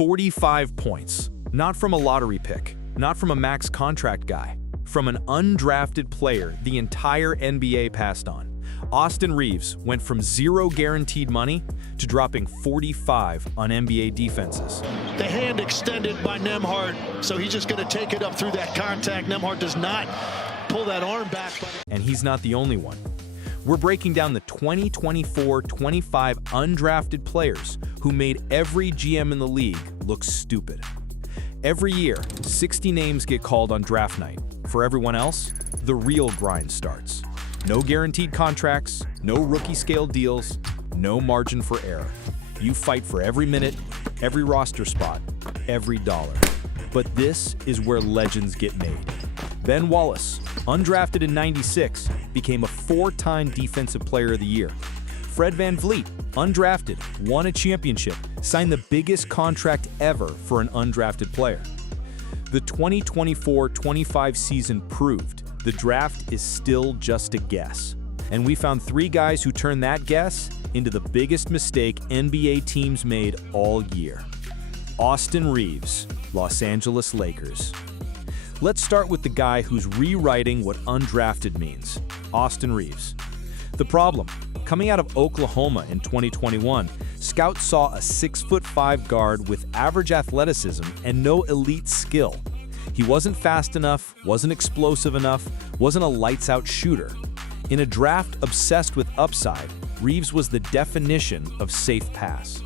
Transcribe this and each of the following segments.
45 points. Not from a lottery pick, not from a max contract guy, from an undrafted player the entire NBA passed on. Austin Reaves went from 0 guaranteed money to dropping 45 on NBA defenses. The hand extended by Nembhard, so he's just going to take it up through that contact. Nembhard does not pull that arm back. And he's not the only one. We're breaking down the 2024-25 undrafted players who made every GM in the league look stupid. Every year, 60 names get called on draft night. For everyone else, the real grind starts. No guaranteed contracts, no rookie-scale deals, no margin for error. You fight for every minute, every roster spot, every dollar. But this is where legends get made. Ben Wallace, undrafted in '96, became a 4-time Defensive Player of the Year. Fred VanVleet, undrafted, won a championship, signed the biggest contract ever for an undrafted player. The 2024-25 season proved the draft is still just a guess. And we found 3 guys who turned that guess into the biggest mistake NBA teams made all year. Austin Reaves, Los Angeles Lakers. Let's start with the guy who's rewriting what undrafted means, Austin Reaves. The problem, coming out of Oklahoma in 2021, scouts saw a 6'5" guard with average athleticism and no elite skill. He wasn't fast enough, wasn't explosive enough, wasn't a lights-out shooter. In a draft obsessed with upside, Reaves was the definition of safe pass.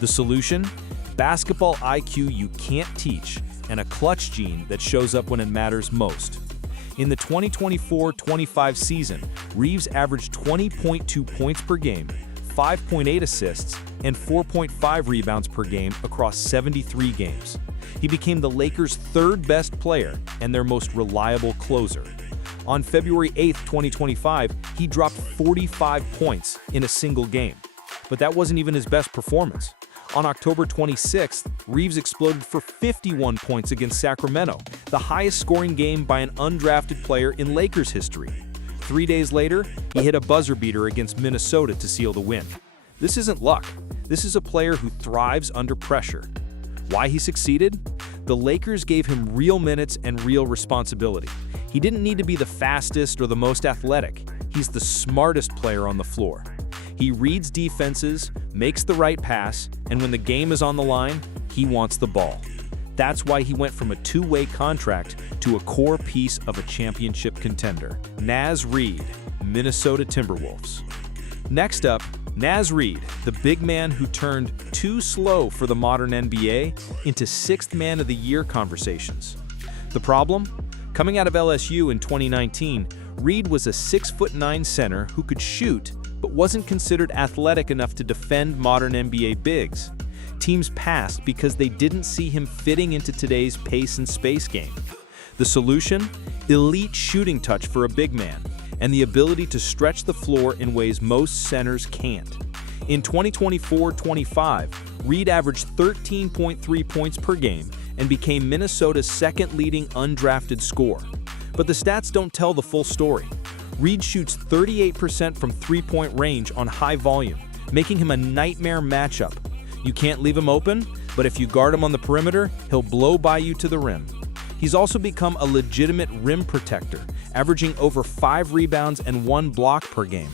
The solution? Basketball IQ you can't teach, and a clutch gene that shows up when it matters most. In the 2024-25 season, Reaves averaged 20.2 points per game, 5.8 assists, and 4.5 rebounds per game across 73 games. He became the Lakers' 3rd best player and their most reliable closer. On February 8, 2025, he dropped 45 points in a single game. But that wasn't even his best performance. On October 26th, Reaves exploded for 51 points against Sacramento, the highest scoring game by an undrafted player in Lakers history. 3 days later, he hit a buzzer beater against Minnesota to seal the win. This isn't luck. This is a player who thrives under pressure. Why he succeeded? The Lakers gave him real minutes and real responsibility. He didn't need to be the fastest or the most athletic. He's the smartest player on the floor. He reads defenses, makes the right pass, and when the game is on the line, he wants the ball. That's why he went from a 2-way contract to a core piece of a championship contender. Naz Reid, Minnesota Timberwolves. Next up, Naz Reid, the big man who turned too slow for the modern NBA into 6th Man of the Year conversations. The problem? Coming out of LSU in 2019, Reid was a 6'9" center who could shoot, but wasn't considered athletic enough to defend modern NBA bigs. Teams passed because they didn't see him fitting into today's pace and space game. The solution? Elite shooting touch for a big man, and the ability to stretch the floor in ways most centers can't. In 2024-25, Reid averaged 13.3 points per game and became Minnesota's 2nd leading undrafted scorer. But the stats don't tell the full story. Reid shoots 38% from 3-point range on high volume, making him a nightmare matchup. You can't leave him open, but if you guard him on the perimeter, he'll blow by you to the rim. He's also become a legitimate rim protector, averaging over 5 rebounds and 1 block per game.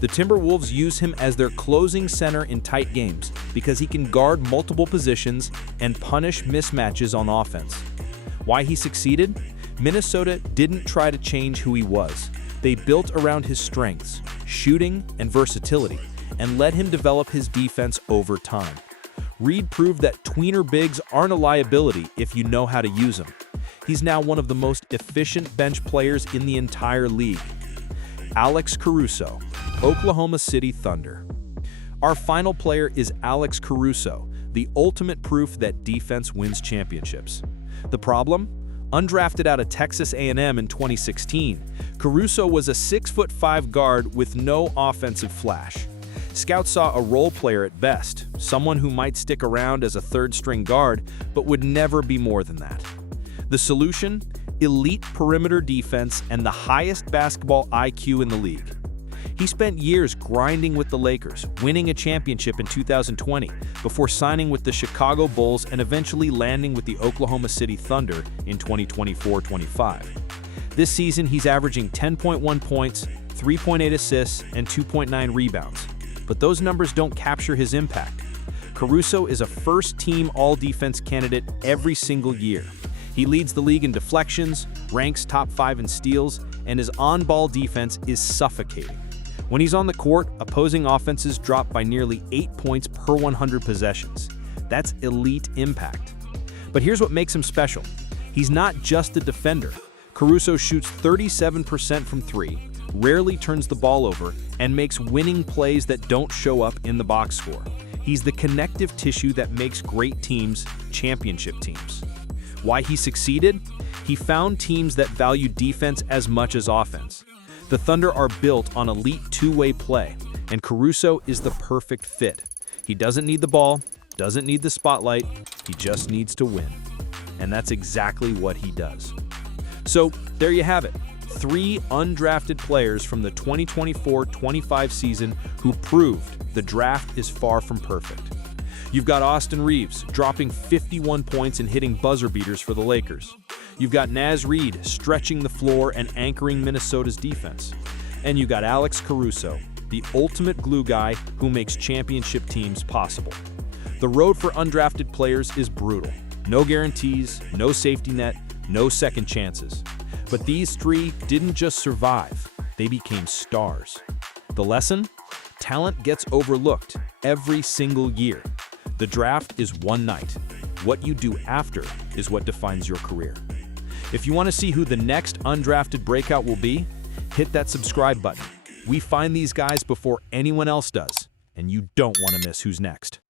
The Timberwolves use him as their closing center in tight games because he can guard multiple positions and punish mismatches on offense. Why he succeeded? Minnesota didn't try to change who he was. They built around his strengths, shooting and versatility, and let him develop his defense over time. Reid proved that tweener bigs aren't a liability if you know how to use them. He's now one of the most efficient bench players in the entire league. Alex Caruso, Oklahoma City Thunder. Our final player is Alex Caruso, the ultimate proof that defense wins championships. The problem? Undrafted out of Texas A&M in 2016, Caruso was a 6'5" guard with no offensive flash. Scouts saw a role player at best, someone who might stick around as a 3rd-string guard, but would never be more than that. The solution? Elite perimeter defense and the highest basketball IQ in the league. He spent years grinding with the Lakers, winning a championship in 2020, before signing with the Chicago Bulls and eventually landing with the Oklahoma City Thunder in 2024-25. This season, he's averaging 10.1 points, 3.8 assists, and 2.9 rebounds. But those numbers don't capture his impact. Caruso is a first-team All-Defense candidate every single year. He leads the league in deflections, ranks top 5 in steals, and his on-ball defense is suffocating. When he's on the court, opposing offenses drop by nearly 8 points per 100 possessions. That's elite impact. But here's what makes him special. He's not just a defender. Caruso shoots 37% from 3, rarely turns the ball over, and makes winning plays that don't show up in the box score. He's the connective tissue that makes great teams championship teams. Why he succeeded? He found teams that value defense as much as offense. The Thunder are built on elite two-way play, and Caruso is the perfect fit. He doesn't need the ball, doesn't need the spotlight, he just needs to win. And that's exactly what he does. So, there you have it. 3 undrafted players from the 2024-25 season who proved the draft is far from perfect. You've got Austin Reaves dropping 51 points and hitting buzzer beaters for the Lakers. You've got Naz Reid stretching the floor and anchoring Minnesota's defense. And you got Alex Caruso, the ultimate glue guy who makes championship teams possible. The road for undrafted players is brutal. No guarantees, no safety net, no second chances. But these 3 didn't just survive, they became stars. The lesson? Talent gets overlooked every single year. The draft is one night. What you do after is what defines your career. If you want to see who the next undrafted breakout will be, hit that subscribe button. We find these guys before anyone else does, and you don't want to miss who's next.